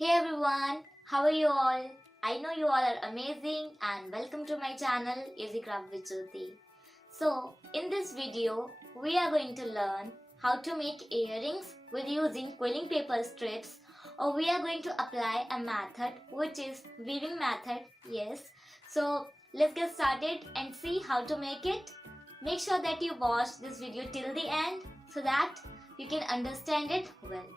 Hey everyone, how are you all? I know you all are amazing and welcome to my channel Easy Craft with Jyoti. So, in this video, we are going to learn how to make earrings with using quilling paper strips, or we are going to apply a method which is weaving method. Yes. So, let's get started and see how to make it. Make sure that you watch this video till the end so that you can understand it well.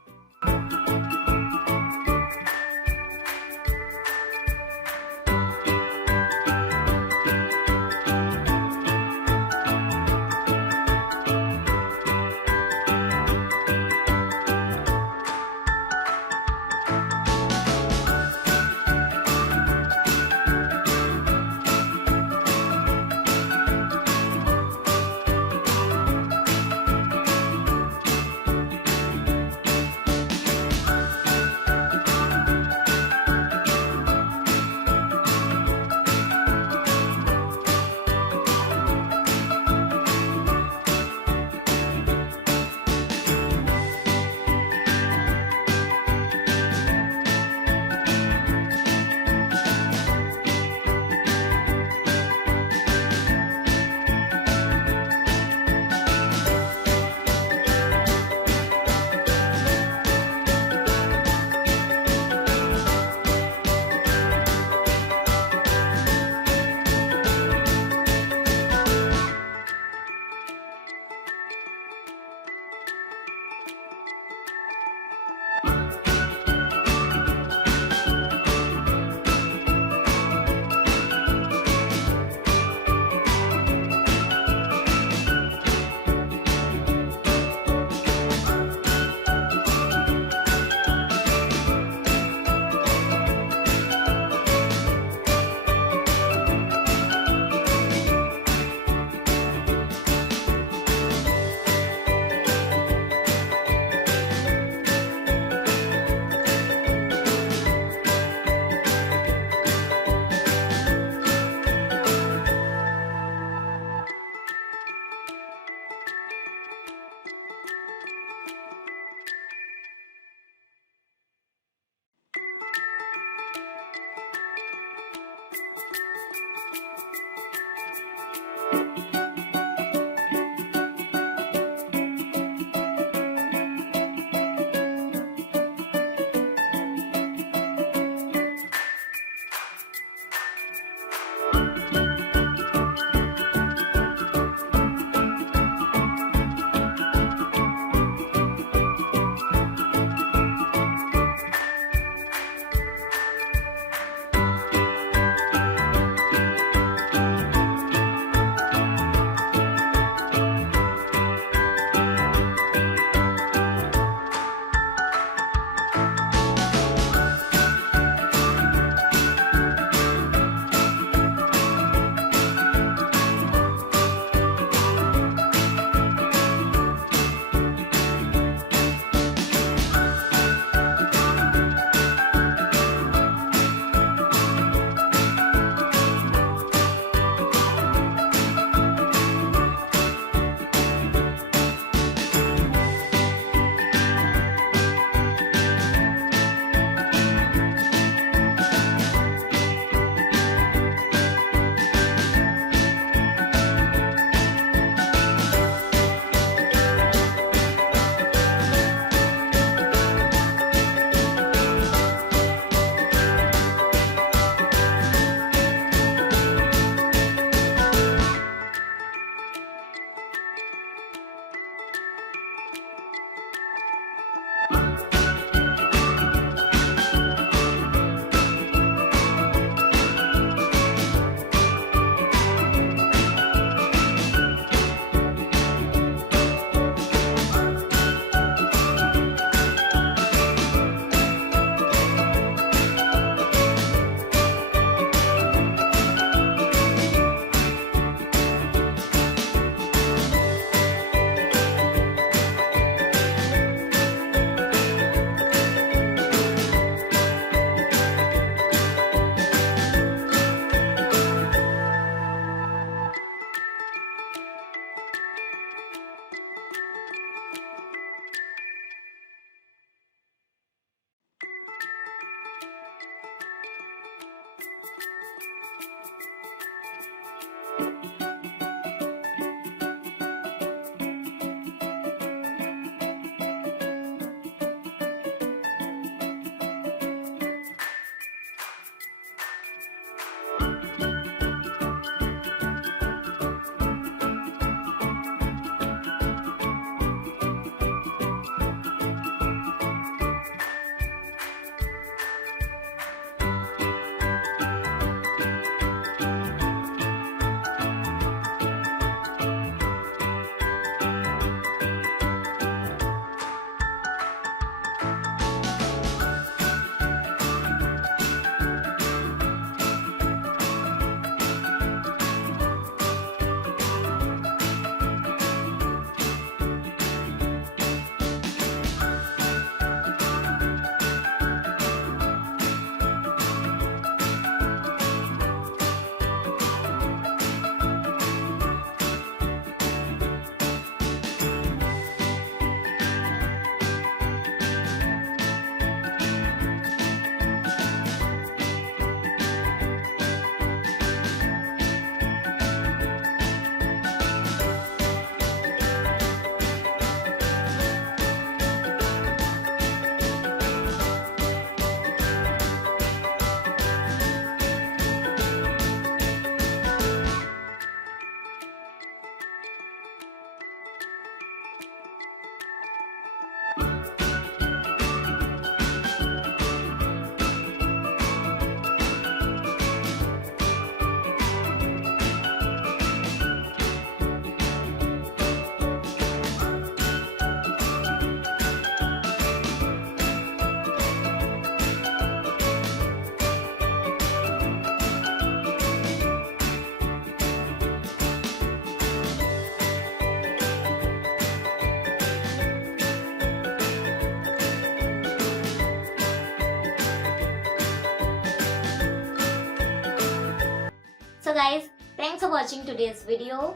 So guys, thanks for watching today's video.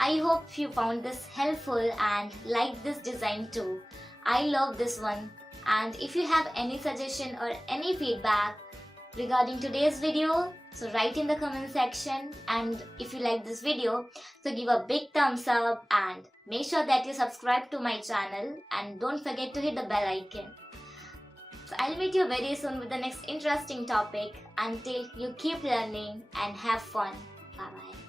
I hope you found this helpful and liked this design too. I love this one, and if you have any suggestion or any feedback regarding today's video, so write in the comment section. And if you like this video, so give a big thumbs up and make sure that you subscribe to my channel and don't forget to hit the bell icon. So I'll meet you very soon with the next interesting topic. Until you keep learning and have fun. Bye bye.